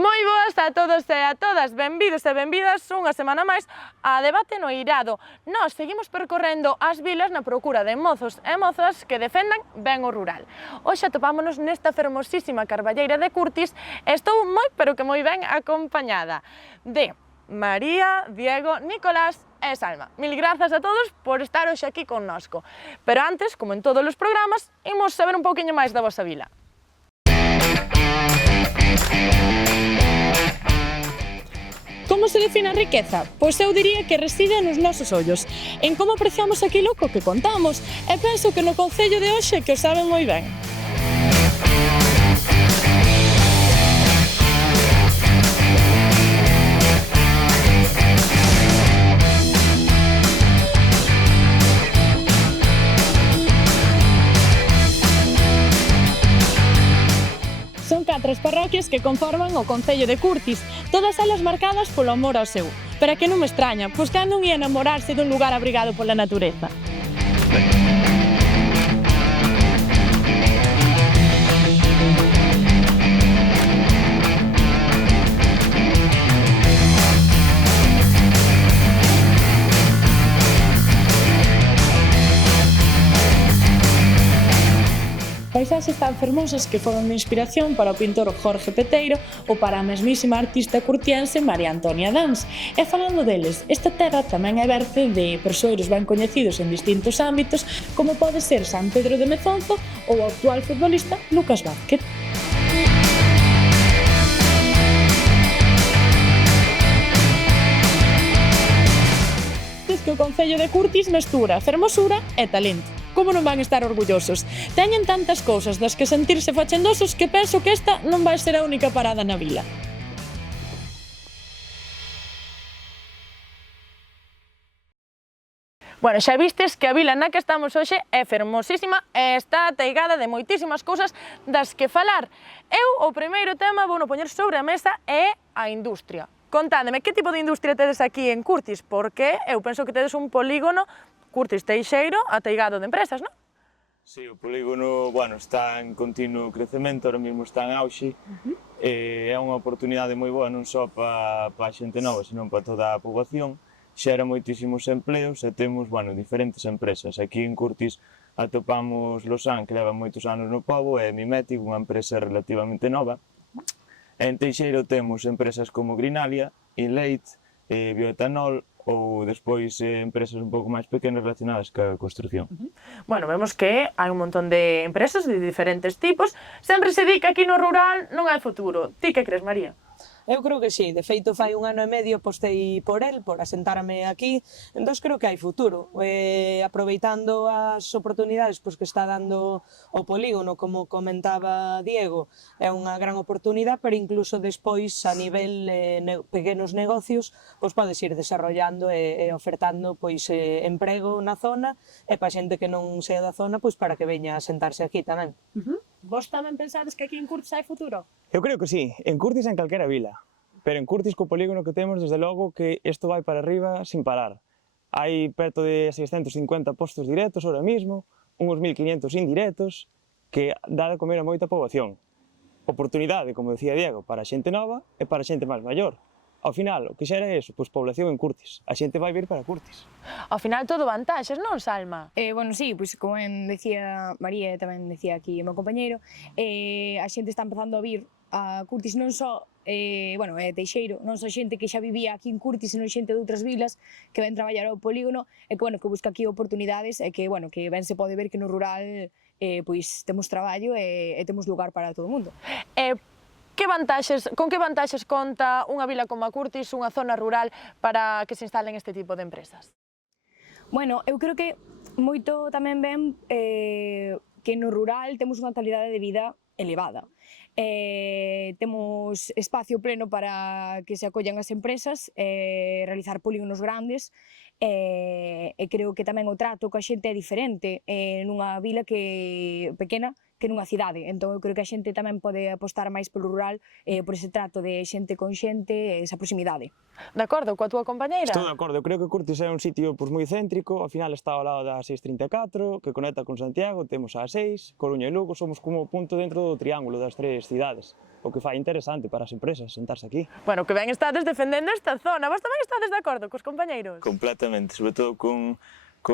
Moi boas a todos e a todas, benvidos e benvidas unha semana máis a Debate no Eirado. Nós seguimos percorrendo as vilas na procura de mozos e mozas que defendan ben o rural. Hoxe atopámonos nesta fermosísima carballeira de Curtis e estou pero que moi ben acompañada de María, Diego, Nicolás e Salma. Mil grazas a todos por estar hoxe aquí connosco. Pero antes, como en todos os programas, imos saber un pouquiño máis da vosa vila. Como se define a riqueza? Pois eu diría que reside nos nosos ollos, en como apreciamos aquilo co que contamos, e penso que no concello de hoxe que o saben moi ben. Son 4 as parroquias que conforman o concello de Curtis, todas elas marcadas polo amor ao seu. Pero que non me extraña, pois que non ia enamorarse dun lugar abrigado pola natureza. Paisaxes tan fermosas que foron de inspiración para o pintor Jorge Peteiro ou para a mesmísima artista curtiense María Antonia Dans. E falando deles, esta terra tamén é berce de persoeiros ben coñecidos en distintos ámbitos, como pode ser San Pedro de Mezonzo ou o actual futbolista Lucas Vázquez. Que o concello de Curtis mestura fermosura e talento. Como non van estar orgullosos? Teñen tantas cousas das que sentirse fachendosos que penso que esta non vai ser a única parada na vila. Bueno, xa vistes que a vila na que estamos hoxe é fermosísima e está ateigada de moitísimas cousas das que falar. Eu, o primeiro tema, vou poñer sobre a mesa é a industria. Contádeme, que tipo de industria tedes aquí en Curtis? Porque eu penso que tedes un polígono Curtis Teixeiro ateigado de empresas, non? Sí, o polígono, está en continuo crecemento, ahora mesmo está en auxe. É unha oportunidade moi boa non só para a xente nova, senón para toda a poboación. Xera moitísimos empleos e temos, diferentes empresas. Aquí en Curtis atopamos Losan, que leva moitos anos no pobo, e Mimetic, unha empresa relativamente nova. En Teixeiro temos empresas como Grinalia, Inlate, Bioetanol ou despois empresas un pouco máis pequenas relacionadas ca construción. Bueno, vemos que hai un montón de empresas de diferentes tipos. Sempre se di que aquí no rural non hai futuro. Ti que crees, María? Eu creo que sí, de feito fai un ano e medio postei por el, por asentarme aquí, entón creo que hai futuro. Aproveitando as oportunidades que está dando o polígono, como comentaba Diego, é unha gran oportunidade, pero incluso despois a nivel pequenos negocios, podes ir desarrollando e ofertando emprego na zona e para xente que non sea da zona, para que veña a sentarse aquí tamén. Vos tamén pensades que aquí en Curtis hai futuro? Eu creo que sí, en Curtis en calquera vila, pero en Curtis co polígono que temos, desde logo que isto vai para arriba sin parar. Hai perto de 650 postos directos ahora mismo, uns 1500 indirectos, que dá de comer a moita poboación. Oportunidade, como decía Diego, para a xente nova e para a xente máis maior. Ao final, o que xa era iso, población en Curtis. A xente vai vir para Curtis. Ao final todo vantaxes, non, Salma? Sí, como decía María e tamén decía aquí o meu compañeiro, a xente está empezando a vir a Curtis non só, Teixeiro, non só xente que xa vivía aquí en Curtis, senón xente de outras vilas que ven traballar ao polígono e que busca aquí oportunidades e que ben se pode ver que no rural temos traballo e temos lugar para todo o mundo. Con que vantaxes conta unha vila como a Curtis, unha zona rural, para que se instalen este tipo de empresas? Bueno, eu creo que moito tamén ven que no rural temos unha calidade de vida elevada. Temos espacio pleno para que se acollan as empresas, realizar polígonos grandes, e creo que tamén o trato coa xente é diferente nunha vila pequena nunha cidade. Entón, eu creo que a xente tamén pode apostar máis polo rural por ese trato de xente con xente, esa proximidade. De acordo coa túa compañeira? Estou de acordo, eu creo que Curtis é un sitio moi céntrico, ao final está ao lado da 634, que conecta con Santiago, temos a 6, Coruña e Lugo, somos como punto dentro do triángulo das tres cidades, o que fai interesante para as empresas sentarse aquí. Bueno, que ben estades defendendo esta zona. Vos tamén estades de acordo cos compañeiros? Completamente, sobre todo con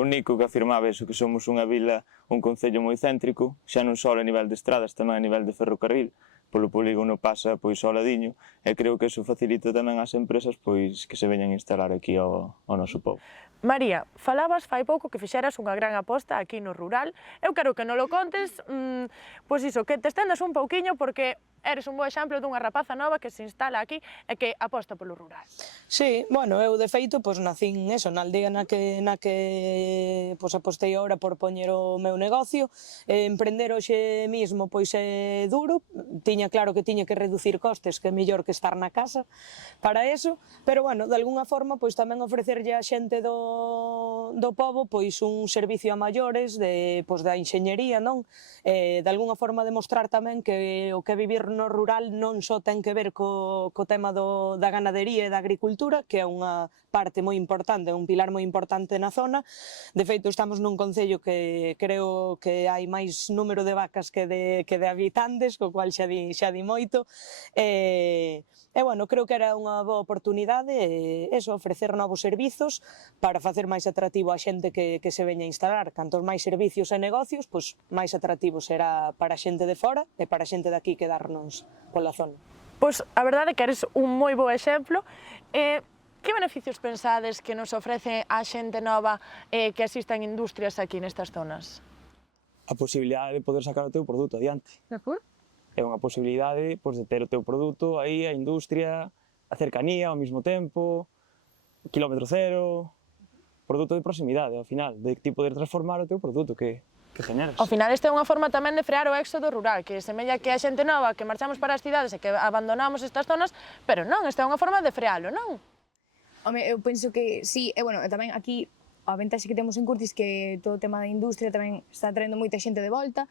Nico, que afirmaba eso, que somos unha vila, un concello moi céntrico, xa non só a nivel de estradas, tamén a nivel de ferrocarril, polo polígono pasa pois ao ladiño, e creo que eso facilita tamén ás empresas pois que se veñan a instalar aquí ao noso pobo. María, falabas fai pouco que fixeras unha gran aposta aquí no rural. Eu quero que non lo contes, pois iso, que te estendas un pouquiño porque eres un bo exemplo dunha rapaza nova que se instala aquí e que aposta polo rural. Sí, bueno, eu de feito pois nacín eso, na aldea na que pois apostei agora por poñer o meu negocio. Emprender hoxe mismo pois é duro, tiña claro que tiña que reducir costes, que é mellor que estar na casa para eso, pero bueno, de algunha forma pois tamén ofrecerlle á xente do pobo pois un servicio a maiores pois da enxeñería, non? De algunha forma demostrar tamén que o que é vivir no rural non só ten que ver co tema da ganadería e da agricultura, que é unha parte moi importante, un pilar moi importante na zona. De feito, estamos nun concello que creo que hai máis número de vacas que de habitantes, co cual xa di moito. E bueno, creo que era unha boa oportunidade eso, ofrecer novos servizos para facer máis atractivo a xente que se veña a instalar. Cantos máis servicios e negocios, pois máis atractivo será para a xente de fora e para a xente de aquí quedarnos pola zona. Pois a verdade é que eres un moi bo exemplo. Que beneficios pensades que nos ofrece a xente nova que asista en industrias aquí nestas zonas? A posibilidade de poder sacar o teu produto adiante. De acordo? É unha posibilidade pois, de ter o teu produto aí, a industria, a cercanía ao mesmo tempo, quilómetro cero, produto de proximidade ao final, de ti poder transformar o teu produto que generas. Ao final esta é unha forma tamén de frear o éxodo rural, que semella que a xente nova que marchamos para as cidades e que abandonamos estas zonas, pero non, esta é unha forma de frealo, non? Home, eu penso que sí, e bueno, tamén aquí a ventaxe que temos en Curtis que todo o tema da industria tamén está traendo moita xente de volta,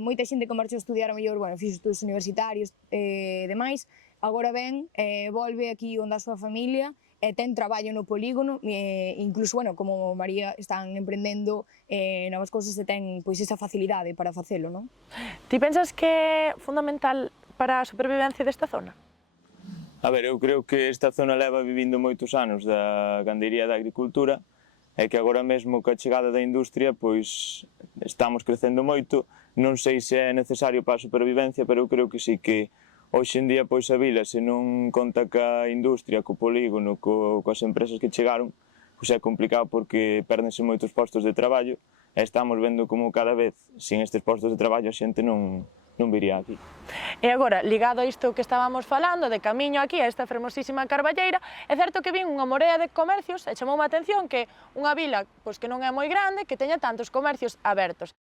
moita xente que marchou a estudiar a mellor, bueno, fixo estudos universitarios e demais, agora ven, volve aquí onde a súa familia, ten traballo no polígono, incluso, bueno, como María están emprendendo novas cousas e ten pois esa facilidade para facelo, non? Ti pensas que é fundamental para a supervivencia desta zona? A ver, eu creo que esta zona leva vivindo moitos anos da gandería e da agricultura e que agora mesmo coa chegada da industria pois estamos crecendo moito. Non sei se é necesario para a supervivencia, pero eu creo que sí que hoxe en día pois a vila se non conta ca industria, co polígono, coas empresas que chegaron, pois é complicado porque pérdense moitos postos de traballo e estamos vendo como cada vez sin estes postos de traballo a xente non viría aquí. E agora, ligado a isto que estábamos falando, de camiño aquí a esta fermosísima Carballeira, é certo que vin unha morea de comercios e chamoume a atención que unha vila pois, que non é moi grande, que teña tantos comercios abertos.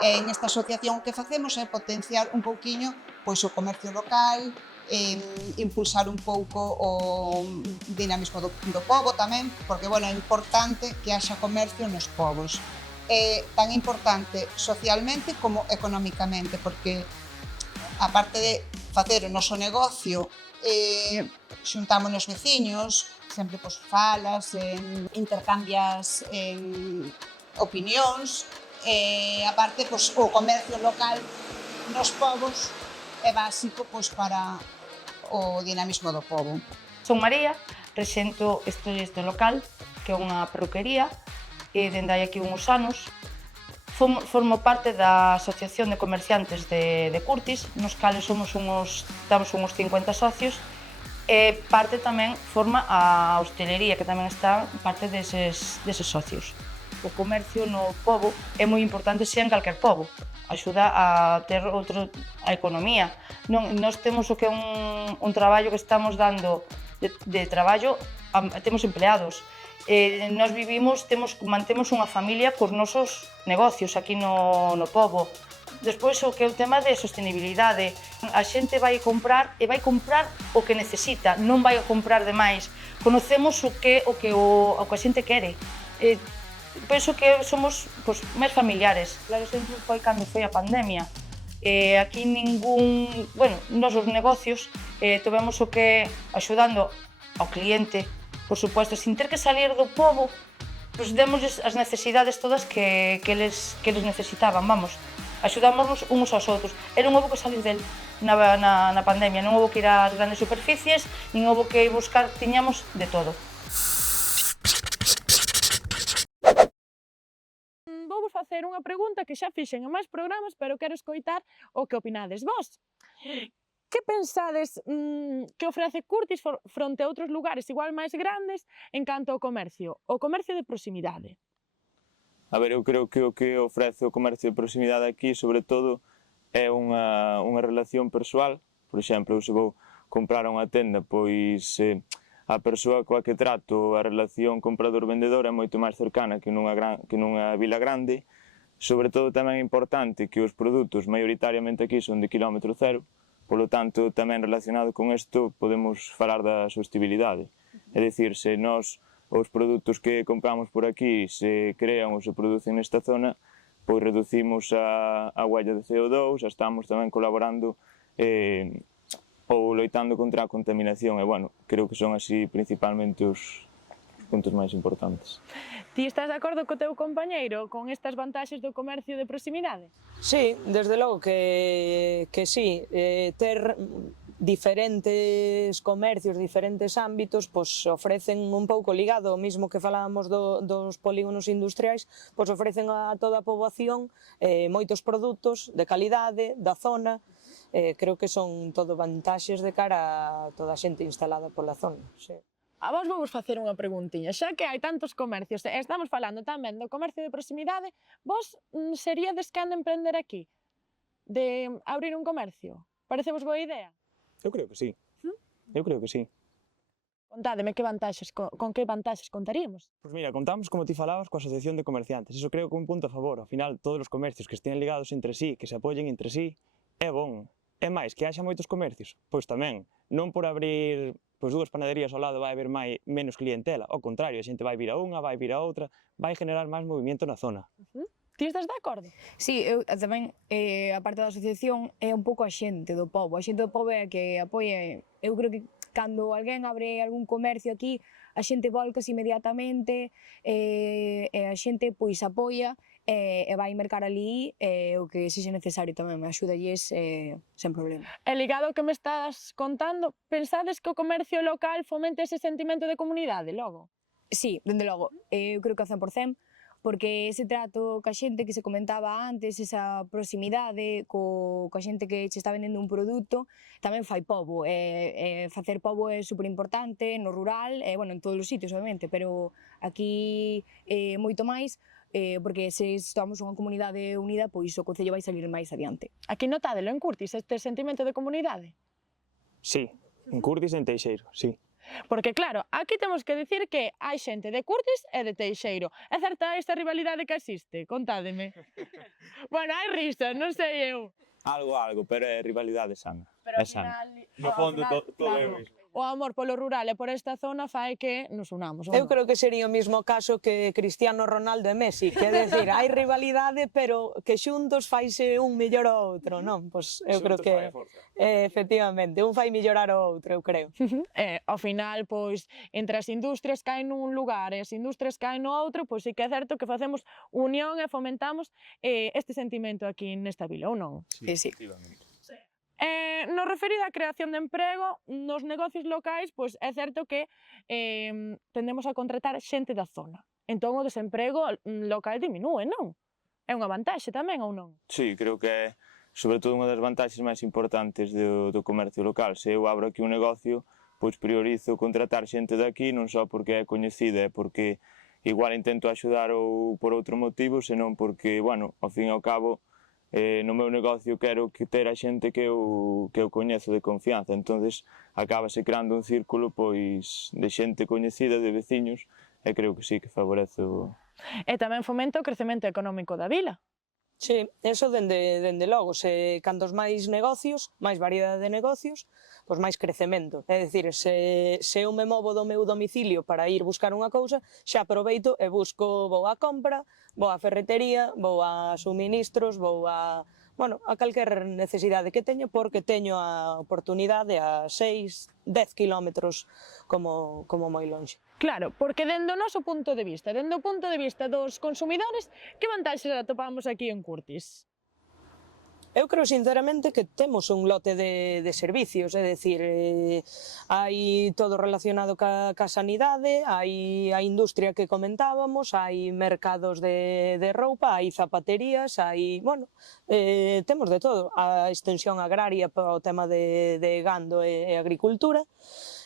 En esta asociación o que facemos é potenciar un pouquiño pois, o comercio local, impulsar un pouco o dinamismo do pobo tamén, porque bueno, é importante que haxa comercio nos povos. É tan importante socialmente como económicamente, porque aparte de facer o noso negocio, xuntamos os veciños, sempre pois, falas, intercambias opinións, aparte pois, o comercio local nos povos é básico pois, para o dinamismo do pobo. Son María, rexento este local, que é unha perruquería, e dende hai aquí uns anos. Formo parte da Asociación de Comerciantes de Curtis, nos cales estamos uns 50 socios, e parte tamén forma a hostelería, que tamén está parte deses socios. O comercio no pobo é moi importante xa en calquer pobo, axuda a ter a economía. Nós temos o que é un traballo que estamos dando de traballo, temos empleados. Nós mantemos unha familia cos nosos negocios aquí no pobo. Despois o que é o tema de sostenibilidade. A xente vai comprar o que necesita, non vai a comprar demais. Conocemos o que a xente quere. penso que somos máis familiares. Claro, sempre foi cando foi a pandemia. Aquí nosos negocios tivemos o que axudando ao cliente, por suposto, sin ter que salir do pobo, demos as necesidades todas que eles necesitaban, vamos, axudámonos uns aos outros. E non houve que salir del na pandemia, non houve que ir ás grandes superficies, nin houve que ir buscar, tiñamos de todo. Vouvos facer unha pregunta que xa fixen en máis programas, pero quero escoitar o que opinades vos. Que pensades que ofrece Curtis fronte a outros lugares igual máis grandes en canto ao comercio? O comercio de proximidade. A ver, eu creo que o que ofrece o comercio de proximidade aquí, sobre todo, é unha relación persoal. Por exemplo, eu se vou comprar a unha tenda, pois a persoa coa que trato, a relación comprador-vendedor é moito máis cercana que nunha vila grande. Sobre todo tamén é importante que os produtos maioritariamente aquí son de quilómetro cero, polo tanto tamén relacionado con isto podemos falar da sostibilidade. É dicir, se nós os produtos que compramos por aquí se crean ou se producen nesta zona, pois reducimos a huella de CO2, estamos tamén colaborando ou loitando contra a contaminación, e, bueno, creo que son así principalmente os puntos máis importantes. Ti estás de acordo co teu compañeiro con estas vantaxes do comercio de proximidade? Sí, desde logo que sí, ter diferentes comercios, diferentes ámbitos, pois ofrecen un pouco ligado, o mismo que falábamos dos polígonos industriais, pois ofrecen a toda a poboación moitos produtos de calidade, da zona. Creo que son todo vantaxes de cara a toda a xente instalada pola zona. Sí. A vos vou facer unha preguntiña, xa que hai tantos comercios, e estamos falando tamén do comercio de proximidade, vos seríades quen de emprender aquí? De abrir un comercio? Parecevos boa idea? Eu creo que sí. Eu creo que sí. Contádeme con que vantaxes contaríamos? Pois mira, contamos, como ti falabas, coa Asociación de Comerciantes. Iso creo que é un punto a favor. Ao final, todos os comercios que estén ligados entre sí, que se apoyen entre sí, é bon. É máis, que haxa moitos comercios, pois tamén, non por abrir dúas panaderías ao lado vai haber menos clientela, ao contrario, a xente vai vir a unha, vai vir a outra, vai generar máis movimento na zona. Ti estás de acordo? Sí, eu tamén, a parte da asociación, é un pouco a xente do pobo. A xente do pobo é a que apoia. Eu creo que cando alguén abre algún comercio aquí, a xente volcase inmediatamente, e a xente pois apoia, e vai mercar ali o que sexa necesario tamén, axúdalles sen problema. E ligado ao que me estás contando, pensades que o comercio local fomente ese sentimento de comunidade logo? Sí, dende logo, eu creo que ao 100%, porque ese trato ca xente que se comentaba antes, esa proximidade coa xente que che está vendendo un produto, tamén fai pobo. Facer pobo é superimportante no rural, bueno, en todos os sitios, obviamente, pero aquí moito máis, porque se estamos unha comunidade unida, pois o concello vai salir máis adiante. Aquí notádelo en Curtis, este sentimento de comunidade? Sí, en Curtis e en Teixeiro, sí. Porque claro, aquí temos que dicir que hai xente de Curtis e de Teixeiro. É certa esta rivalidade que existe? Contádeme. Bueno, hai risas, non sei eu. Algo, pero é rivalidade sana. Pero é sana. No fondo, todo é o mismo. O amor polo rural e por esta zona fai que nos unamos. Eu creo que sería o mismo caso que Cristiano Ronaldo e Messi, que é dicir, hai rivalidade, pero que xuntos faise un mellor ao outro, non? Pois eu creo que efectivamente, un fai mellorar o outro, eu creo. Ao final, pois, entre as industrias caen nun lugar e as industrias caen no outro, pois sí que é certo que facemos unión e fomentamos este sentimento aquí nesta vila, ou non? Sí, sí. No referido á creación de emprego, nos negocios locais, pois é certo que tendemos a contratar xente da zona. Entón o desemprego local diminúe, non? É unha vantaxe tamén, ou non? Sí, creo que é, sobre todo, unha das vantaxes máis importantes do comercio local. Se eu abro aquí un negocio, pois priorizo contratar xente daqui, non só porque é coñecida, é porque igual intento axudar ou por outro motivo, senón porque, bueno, ao fin e ao cabo, no meu negocio quero que ter a xente que eu coñezo de confianza, entonces acabase creando un círculo pois de xente coñecida, de veciños, e creo que sí que favorece o... E tamén fomenta o crecemento económico da vila. Sí, eso dende logo, cantos máis negocios, máis variedade de negocios, pois máis crecemento. É dicir, se eu me movo do meu domicilio para ir buscar unha cousa, xa aproveito e busco, vou á compra, vou á ferretería, vou a suministros, vou a calquer necesidade que teño, porque teño a oportunidade a 6, 10 kilómetros como moi lonxe. Claro, porque dende o noso punto de vista, dende o punto de vista dos consumidores, que vantaxes atopamos aquí en Curtis? Eu creo sinceramente que temos un lote de servicios, é dicir, hai todo relacionado ca sanidade, hai a industria que comentábamos, hai mercados de roupa, hai zapaterías, hai, temos de todo, a extensión agraria para o tema de gando e agricultura.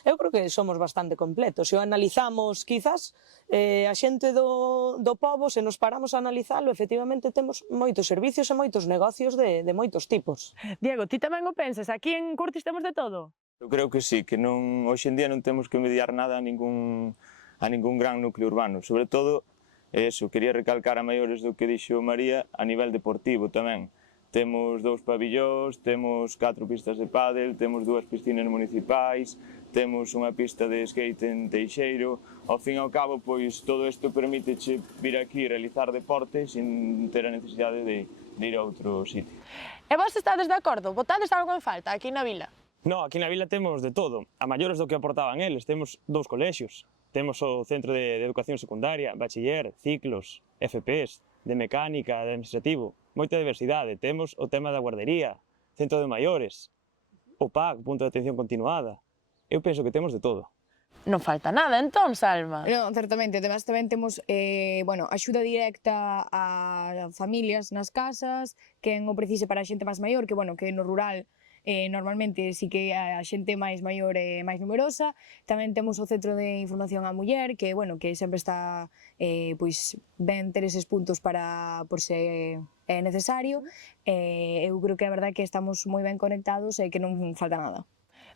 Eu creo que somos bastante completos. Se o analizamos, quizás, a xente do pobo, se nos paramos a analizalo, efectivamente temos moitos servicios e moitos negocios de moitos tipos. Diego, ti tamén o pensas? Aquí en Curtis temos de todo? Eu creo que sí, que hoxe en día non temos que mediar nada a ningún gran núcleo urbano. Sobre todo, quería recalcar a maiores do que dixo María a nivel deportivo tamén. Temos 2 pabillóns, temos 4 pistas de pádel, temos 2 piscinas municipais, temos unha pista de skate en Teixeiro. Ao fin e ao cabo, pois todo isto permíteche vir aquí e realizar deporte sin ter a necesidade de ir a outro sitio. E vos estades de acordo? Botades algo en falta aquí na vila? No, aquí na vila temos de todo. A maiores do que aportaban eles, temos 2 colexios. Temos o Centro de Educación Secundaria, Bachiller, Ciclos, FPs, de Mecánica, de Administrativo, moita diversidade. Temos o tema da guardería, Centro de Maiores, o PAC, Punto de Atención Continuada. Eu penso que temos de todo. Non falta nada, entón, Salma? Non, certamente. Además, tamén temos axuda directa a familias nas casas, quen o precise para a xente máis maior, que no rural normalmente sí que a xente máis maior e máis numerosa. Tamén temos o Centro de Información á Muller, que sempre está ben ter eses puntos por se é necesario. Eu creo que a verdade é que estamos moi ben conectados e que non falta nada.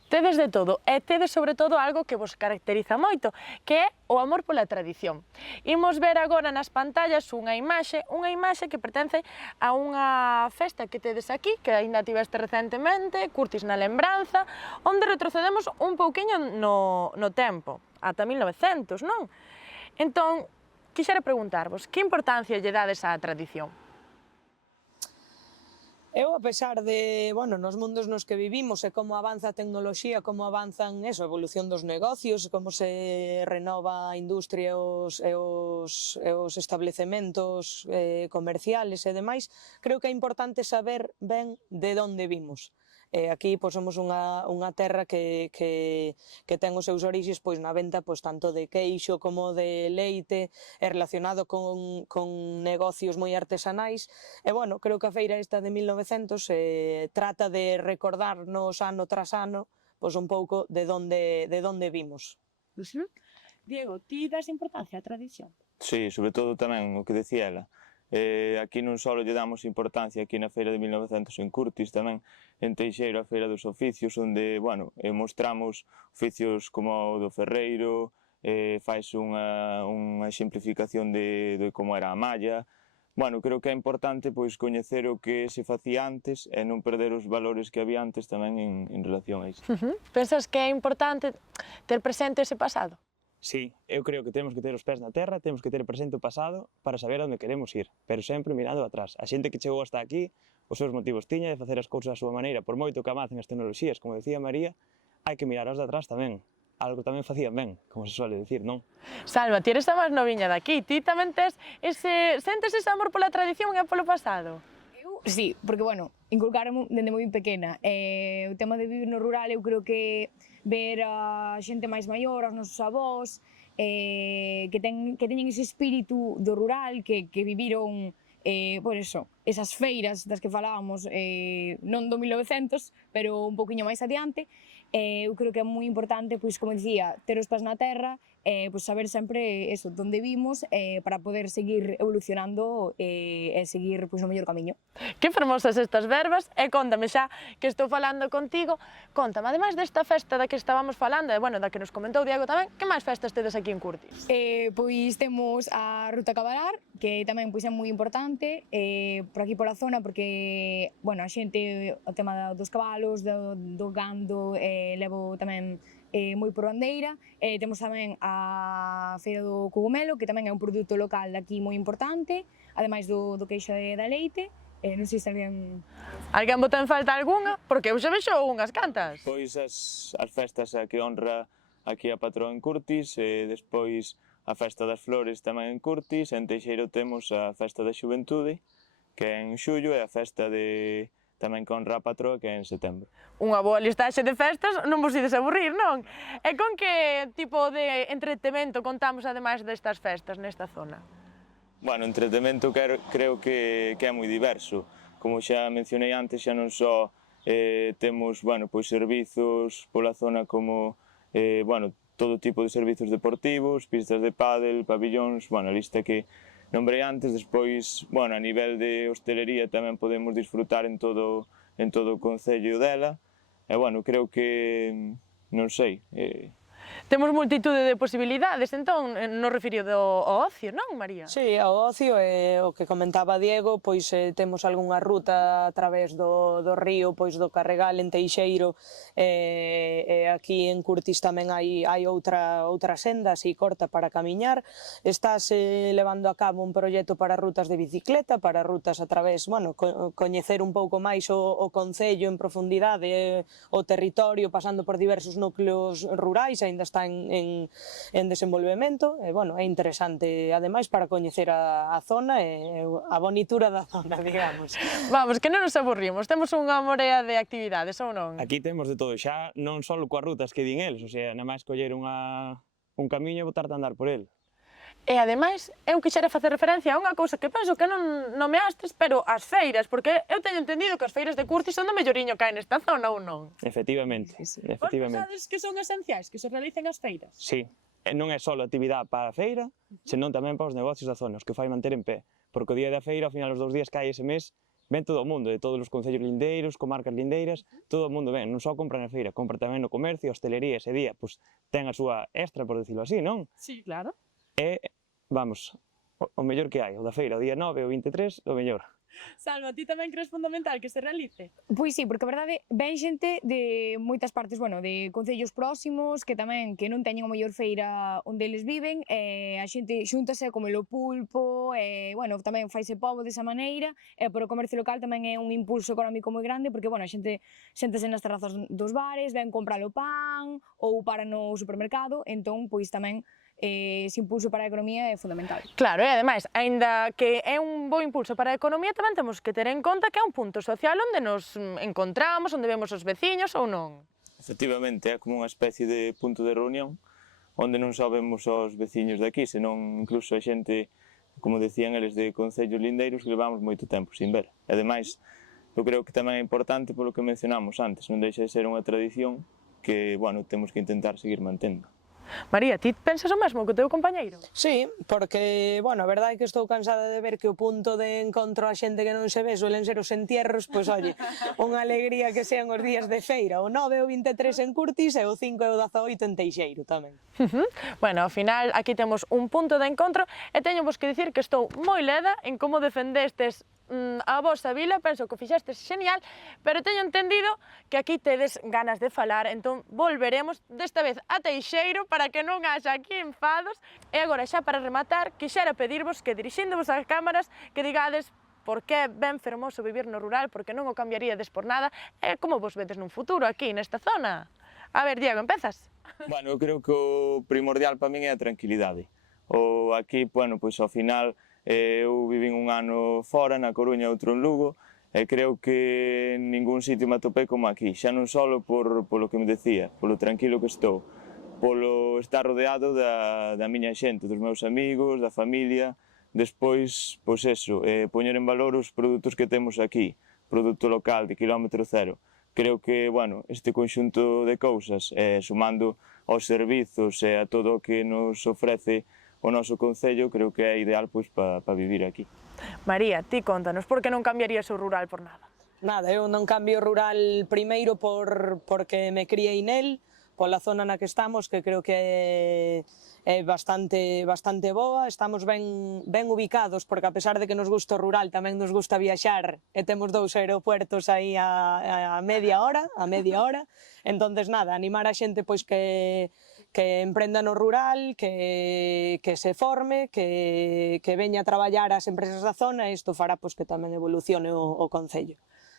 Tedes de todo, e tedes sobre todo algo que vos caracteriza moito, que é o amor pola tradición. Imos ver agora nas pantallas unha imaxe que pertence a unha festa que tedes aquí, que aínda tiveste recentemente, Curtis na Lembranza, onde retrocedemos un pouquiño no tempo, ata 1900, non? Entón, quixera preguntarvos, que importancia lle dades á tradición? Eu, a pesar de, nos mundos nos que vivimos e como avanza a tecnoloxía, como avanzan a evolución dos negocios, como se renova a industria e os establecementos comerciales e demais, creo que é importante saber ben de onde vimos. Aquí somos unha terra que ten os seus orixes na venta tanto de queixo como de leite, relacionado con negocios moi artesanais. E, creo que a feira esta de 1900 trata de recordarnos ano tras ano un pouco de onde vimos. Diego, ti das importancia á tradición? Sí, sobre todo tamén o que decía ela. Aquí non só lle damos importancia aquí na feira de 1900 en Curtis, tamén en Teixeiro a feira dos oficios, onde mostramos oficios como o do ferreiro, fais unha exemplificación de como era a malla. Creo que é importante coñecer o que se facía antes e non perder os valores que había antes tamén en relación a isto. Pensas que é importante ter presente ese pasado? Sí, eu creo que temos que ter os pés na terra, temos que ter presente o pasado para saber onde queremos ir, pero sempre mirando atrás. A xente que chegou hasta aquí, os seus motivos tiña de facer as cousas á súa maneira, por moito que avancen as tecnoloxías, como decía María, hai que mirar aos de atrás tamén. Algo tamén facían ben, como se suele dicir, non? Salva, ti eres a máis noviña daqui, ti tamén sentes ese amor pola tradición e polo pasado? Sí, porque, inculcaron dende moi pequena. O tema de vivir no rural, eu creo que ver a xente máis maior, os nosos avós, que teñen ese espírito do rural, que viviron esas feiras das que falábamos, non do 1900, pero un poquinho máis adiante. Eu creo que é moi importante, como dicía, ter os pés na terra, saber sempre onde vimos para poder seguir evolucionando e seguir no mellor camiño. Que fermosas estas verbas, e contame xa que estou falando contigo, contame, ademais desta festa da que estábamos falando, e da que nos comentou Diego tamén, que máis festas tedes aquí en Curtis? Temos a Ruta Cabalar, que tamén é moi importante, por aquí pola zona, porque, bueno, a xente, o tema dos cabalos, do gando, levo tamén moi por bandeira. Temos tamén a Feira do Cogomelo, que tamén é un produto local aquí moi importante, ademais do queixo da leite. Non sei se alguén... Alguén bota en falta algunha? Porque eu xa vexo unhas cantas. Pois as festas a que honra aquí a patroa en Curtis, e despois a Festa das Flores tamén en Curtis, en Teixeiro temos a Festa da Xuventude, que é en xullo, e a festa tamén que honra a patroa, que é en setembro. Unha boa listaxe de festas, non vos ides aburrir, non? E con que tipo de entretemento contamos ademais destas festas nesta zona? Bueno, o entretemento creo que é moi diverso. Como xa mencionei antes, xa non só temos, bueno, pois servizos pola zona como, bueno, todo tipo de servizos deportivos, pistas de pádel, pabillóns, bueno, a lista que nombrei antes. Despois, bueno, a nivel de hostelería tamén podemos disfrutar en todo o concello dela. E, bueno, creo que, non sei, Temos multitude de posibilidades, entón, no referido ao ocio, non, María? Sí, ao ocio e o que comentaba Diego, pois temos algunha ruta a través do río, pois do Carregal en Teixeiro, e aquí en Curtis tamén hai outra senda así corta para camiñar. Estás levando a cabo un proxecto para rutas de bicicleta, para rutas a través, bueno, coñecer un pouco máis o concello en profundidade, o territorio, pasando por diversos núcleos rurais, aínda está en desenvolvemento, e, bueno, é interesante, ademais, para coñecer a zona e a bonitura da zona, digamos. Vamos, que non nos aburrimos, temos unha morea de actividades, ou non? Aquí temos de todo, xa non só coas rutas que din eles, o sea, nada máis coller un camiño e botarte a andar por el. E ademais, eu quixera facer referencia a unha cousa que penso que non nomeastes, pero as feiras, porque eu teño entendido que as feiras de Curtis son do melloriño que hai nesta zona, ou non? Efectivamente, efectivamente. Pensades que son esenciais, que se realicen as feiras? Sí, e non é só a actividade para a feira, senón tamén para os negocios da zona, os que fai manter en pé. Porque o día da feira, ao final os 2 días que hai ese mes, ven todo o mundo, de todos os concellos lindeiros, comarcas lindeiras, todo o mundo ven, non só compra na feira, compra tamén no comercio, a hostelería ese día, pois ten a súa extra, por decirlo así, non? Sí, claro. E, vamos, o mellor que hai, o da feira, o día 9 ou 23, o mellor. Salva, ti tamén crees fundamental que se realice? Pois sí, porque a verdade ven xente de moitas partes, bueno, de concellos próximos que tamén que non teñen a mellor feira onde eles viven, a xente xúntase como o pulpo, bueno, tamén faise pobo desa maneira, e por o comercio local tamén é un impulso económico moi grande, porque, bueno, a xente séntase nas terrazas dos bares, ven comprar o pan ou para no supermercado, entón, pois tamén ese impulso para a economía é fundamental. Claro, e ademais, aínda que é un bo impulso para a economía, tamén temos que ter en conta que é un punto social onde nos encontramos, onde vemos os veciños ou non? Efectivamente, é como unha especie de punto de reunión, onde non só vemos os veciños de aquí, senón incluso a xente, como decían eles, de concellos lindeiros que levamos moito tempo sin ver. E ademais, eu creo que tamén é importante polo que mencionamos antes, non deixa de ser unha tradición que, bueno, temos que intentar seguir mantendo. María, ti pensas o mesmo que o teu compañeiro? Sí, porque, bueno, a verdade é que estou cansada de ver que o punto de encontro a xente que non se ve suelen ser os entierros, pois, oye, unha alegría que sean os días de feira, o 9 ou 23 en Curtis e o 5 e o 18 en Teixeiro tamén. Bueno, ao final, aquí temos un punto de encontro e teño vos que dicir que estou moi leda en como defendestes a vosa vila, penso que o fixestes genial, pero teño entendido que aquí tedes ganas de falar, entón volveremos desta vez a Teixeiro para que non haxa aquí enfados. E agora xa para rematar, quixera pedirvos que dirixíndovos ás cámaras que digades por que é ben fermoso vivir no rural, porque non o cambiaríades por nada, e como vos vedes nun futuro aquí nesta zona. A ver, Diego, empezas? Bueno, eu creo que o primordial para min é a tranquilidade. O aquí, bueno, pois ao final eu vivín un ano fora, na Coruña, outro en Lugo, e creo que en ningún sitio me atopei como aquí, xa non só polo que me decía, polo tranquilo que estou, polo estar rodeado da miña xente, dos meus amigos, da familia, despois, pois eso, poñer en valor os produtos que temos aquí, produto local, de kilómetro cero. Creo que, bueno, este conxunto de cousas, sumando aos servizos e a todo o que nos ofrece o noso concello, creo que é ideal pois para vivir aquí. María, ti contanos, por que non cambiarías o rural por nada? Nada, eu non cambio o rural primeiro porque me criei nel, pola zona na que estamos, que creo que é bastante boa, estamos ben ubicados, porque a pesar de que nos gusta o rural, tamén nos gusta viaxar, e temos 2 aeropuertos aí a media hora, entonces nada, animar a xente pois que emprenda no rural, que se forme, que veña a traballar ás empresas da zona, e isto fará pois que tamén evolucione o concello.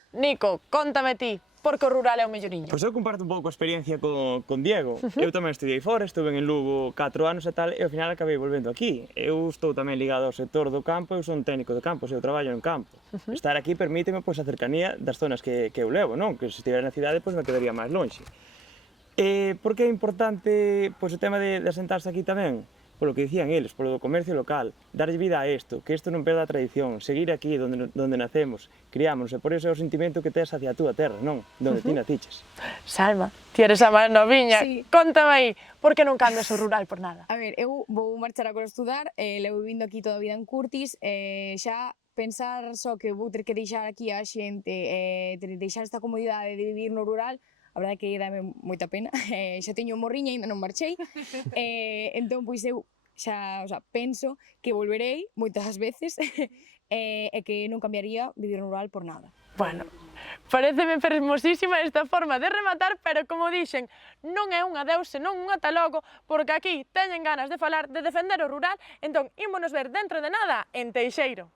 Nico, contame ti, porque o rural é o melloriño. Pois eu comparto un pouco a experiencia con Diego. Eu tamén estudiei fora, estuve en Lugo 4 anos e tal, e ao final acabei volvendo aquí. Eu estou tamén ligado ao sector do campo, eu son técnico de campo, eu traballo en campo. Estar aquí permíteme pois a cercanía das zonas que eu levo, non? Que se estivera na cidade pois me quedaría máis lonxe. Por que é importante pois o tema de asentarse aquí tamén? Polo que dicían eles, polo do comercio local, darlle vida a isto, que isto non perda a tradición, seguir aquí donde nacemos, criámonos, e por iso é o sentimento que tes hacia a túa terra, non? Donde ti naciches. Salma, ti eres a máis noviña, Sí. contame aí, por que non cambias o rural por nada? A ver, eu vou marchar agora a estudar, levo vivindo aquí toda a vida en Curtis, xa pensar só que vou ter que deixar aquí a xente, deixar esta comodidade de vivir no rural, a verdade é que dame moita pena, xa teño morriña, ainda non marchei, entón pois eu xa, o sea, penso que volverei moitas veces e que non cambiaría vivir no rural por nada. Bueno, pareceme fermosísima esta forma de rematar, pero como dixen, non é un adeus, senón un ata logo, porque aquí teñen ganas de falar, de defender o rural, entón ímonos ver dentro de nada en Teixeiro.